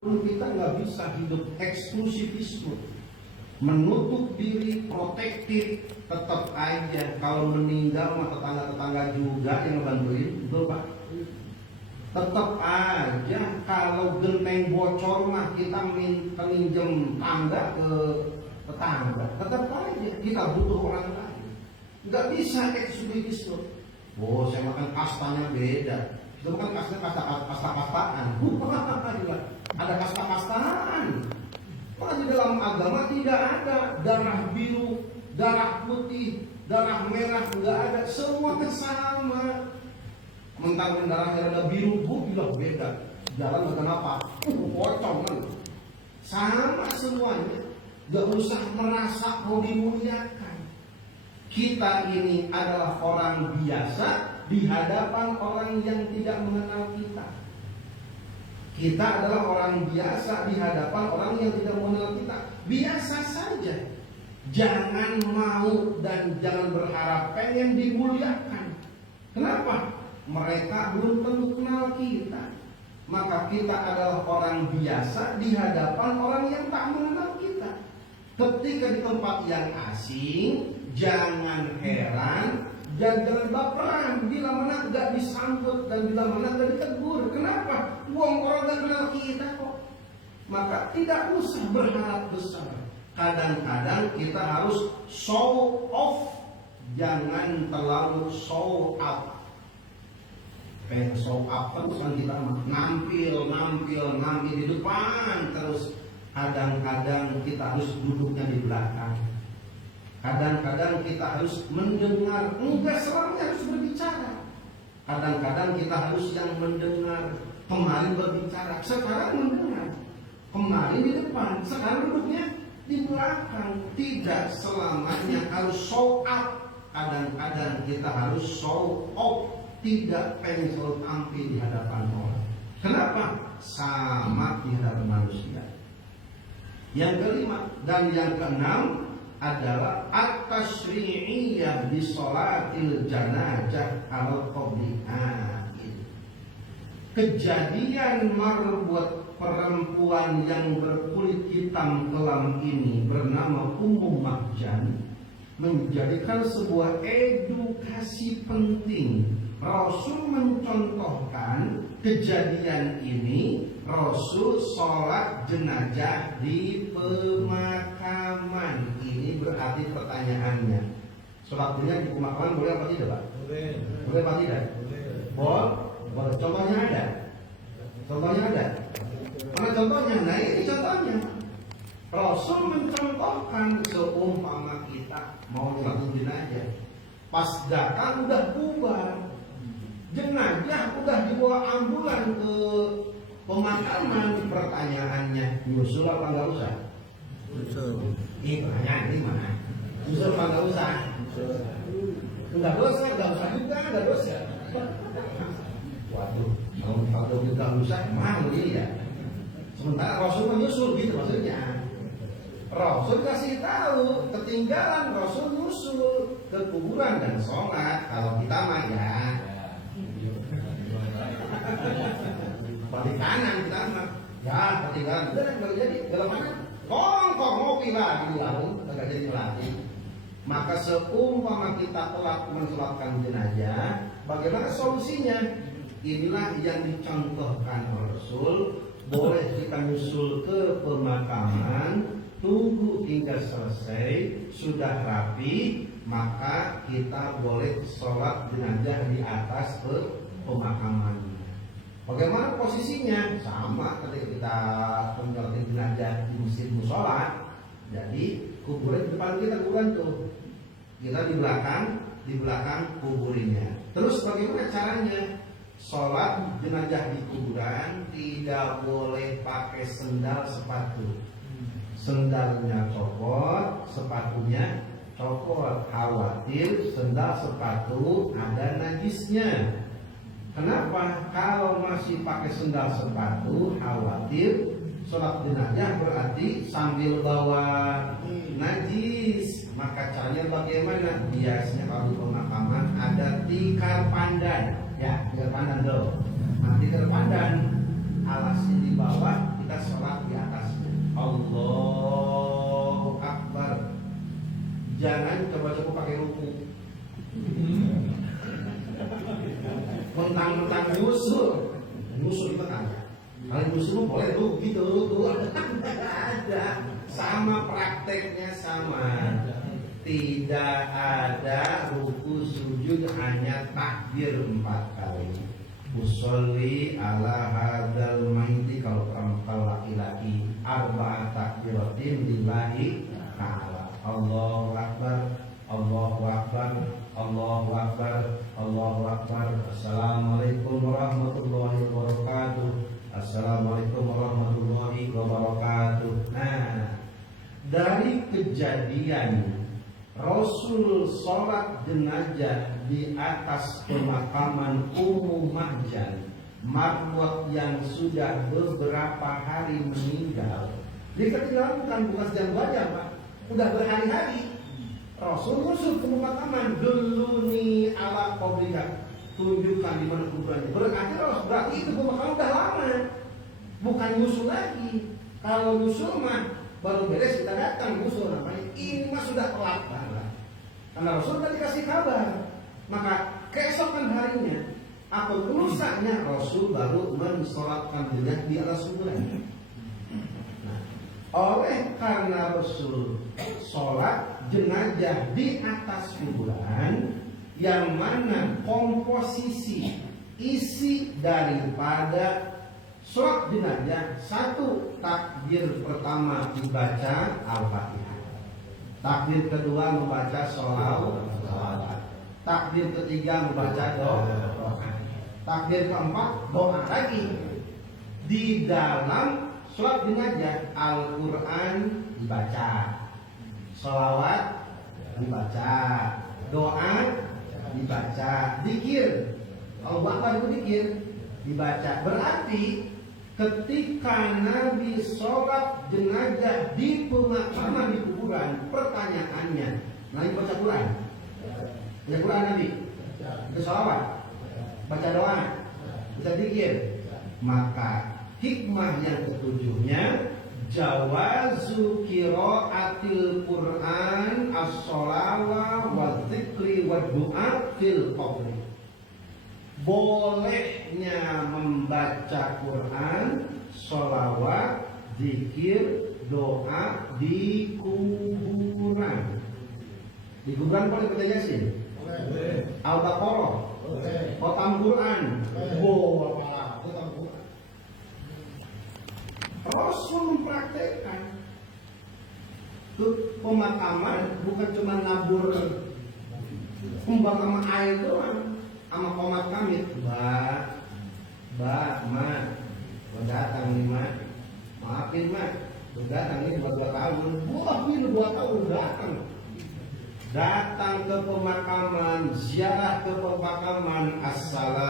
Kita nggak bisa hidup eksklusivisme, menutup diri, protektif. Tetap aja kalau meninggal mah tetangga-tetangga juga yang ngebantuin, betul Pak? Tetap aja kalau genteng bocor mah kita minjem tangga ke tetangga. Tetap aja kita butuh orang lain. Nggak bisa eksklusivisme. Oh, saya makan kastanya beda. Kita makan kasta-kastaan. Ada kasta-kastaan. Karena di dalam agama tidak ada darah biru, darah putih, darah merah, nggak ada. Semuanya sama. Mentang darah merah ada biru, bilang beda. Jalan kenapa? Pocong kan. Sama semuanya. Gak usah merasa mau dimuliakan. Kita ini adalah orang biasa di hadapan orang yang tidak mengenal kita. Kita adalah orang biasa di hadapan orang yang tidak mengenal kita. Biasa saja. Jangan mau dan jangan berharap pengen dimuliakan. Kenapa? Mereka belum tentu kenal kita. Maka kita adalah orang biasa di hadapan orang yang tak mengenal kita. Ketika di tempat yang asing, jangan heran dan jangan baperan bila mana gak disambut dan bila mana gak ditegur. Kenapa? Uang orang gak kenal kita kok. Maka tidak usah berharap besar. Kadang-kadang kita harus show off, jangan terlalu show up. Pengen show up terus kan kita nampil di depan terus. Kadang-kadang kita harus duduknya di belakang. Kadang-kadang kita harus mendengar, enggak selamanya harus berbicara. Kadang-kadang kita harus yang mendengar. Kemarin berbicara, sekarang mendengar. Kemarin di depan, sekarang duduknya di belakang. Tidak selamanya harus show up. Kadang-kadang kita harus show off. Tidak pengen selalu tampil di hadapan orang. Kenapa? Sama di hadapan manusia. Yang kelima dan yang keenam adalah at-tasyri'iyah di sholatil janazah al-qabli'ah. Kejadian marbuat perempuan yang berkulit hitam kelam ini bernama Ummu Mahjan menjadikan sebuah edukasi penting. Rasul mencontohkan kejadian ini. Rasul sholat jenazah di pemakaman. Ini berarti pertanyaannya, sholat jenazah di pemakaman boleh apa tidak Pak? Boleh apa tidak? Boleh. Contohnya ada? Contohnya ada? Mana contohnya? Nah ini contohnya. Rasul mencontohkan seumpama kita mau sholat jenazah, pas datang udah bubar, jenazah udah dibawa ambulan ke pemakaman. Pertanyaannya, nyusul apa nggak usah? Nyusul. Ini pertanyaan ini mana? Nyusul apa nggak usah? Nggak dosa, nggak usah juga, nggak dosa. Waduh, kalau nggak usah, mahal ini ya. Sementara Rasul menyusul gitu maksudnya. Rasul kasih tahu, ketinggalan Rasul nyusul ke kuburan dan sholat. Kalau kita mah ya balik kanan kita mah ya ketinggalan. Udah nggak jadi dalam mana? Tolong ngopi lagi di laut, nggak jadi melatih. Maka seumpama kita telat mensolatkan jenazah, bagaimana solusinya? Inilah yang dicontohkan Rasul. Boleh kita nyusul ke pemakaman, tunggu hingga selesai, sudah rapi, maka kita boleh sholat jenazah di atas pemakaman. Bagaimana posisinya? Sama ketika kita menyolatkan jenazah di masjid musola. Jadi kuburan di depan kita, kuburan tuh. Kita di belakang kuburinya. Terus bagaimana caranya? Sholat jenazah di kuburan tidak boleh pakai sendal sepatu. Sendalnya copot, sepatunya copot. Khawatir sendal sepatu ada najisnya. Kenapa? Kalau masih pakai sendal sepatu, khawatir sholat jenazah berarti sambil bawa najis. Maka caranya bagaimana? Biasanya kalau di pemakaman ada tikar pandan. Ya, tikar pandan dong. Nah, tikar pandan alasnya di bawah, kita sholat tentang nyusul. Nyusul itu kan. Kalau nyusul boleh tuh gitu tuh ada. Sama prakteknya sama. Tidak ada ruku sujud, hanya takbir 4 kali. Usolli ala hadzal maiti, kalau perempuan laki-laki arba'at takbiratin lillahi ta'ala. Allahu akbar, Allahu akbar, Allahu akbar, Allahu akbar. Assalamualaikum warahmatullahi wabarakatuh. Assalamualaikum warahmatullahi wabarakatuh. Nah, dari kejadian Rasul sholat jenazah di atas pemakaman Ummu Mahjan Marwat yang sudah beberapa hari meninggal. Dia ketinggalan bukan sedang belajar, Pak. Udah berhari-hari. Rasul musuh ke pemakaman, duluni ala qabrika, tunjukkan di mana kuburannya. Berarti itu pemakaman udah lama, bukan musuh lagi. Kalau musuh mah baru beres kita datang musuh namanya. Ini mah sudah telat banget. Karena Rasul tadi kasih kabar, maka keesokan harinya atau lusanya Rasul baru mensolatkan jenazah di atas kuburan. Nah, oleh karena Rasul sholat jenazah di atas kuburan, yang mana komposisi isi daripada sholat jenazah, satu, takbir pertama dibaca Al-Fatihah, takbir kedua membaca sholawat, takbir ketiga membaca doa, takbir keempat doa lagi. Di dalam sholat jenazah Al-Quran dibaca, sholawat dibaca, doa dibaca, zikir Allah Akbar itu zikir dibaca. Berarti ketika Nabi sholat jenazah di pemakaman di kuburan, pertanyaannya, Nabi baca Quran? Baca Quran Nabi? Baca sholawat? Baca doa? Baca zikir? Maka hikmah yang ketujuhnya, jawazu qiraatil Quran as-sholawat wa dzikri wa du'a fil qabri. Bolehnya membaca Quran, sholawat, zikir, doa di kuburan. Di kuburan boleh baca Yasin, Al-Baqarah, Khotam Quran, Khotam Quran. Rasul mempraktekkan tuh pemakaman bukan cuma nabur kumbang sama air doang, sama komat kami, mbak, ma, datang nih ma, maafin ma, datang ini 2 tahun, ini 2 tahun datang ke pemakaman, ziarah ke pemakaman, assalam.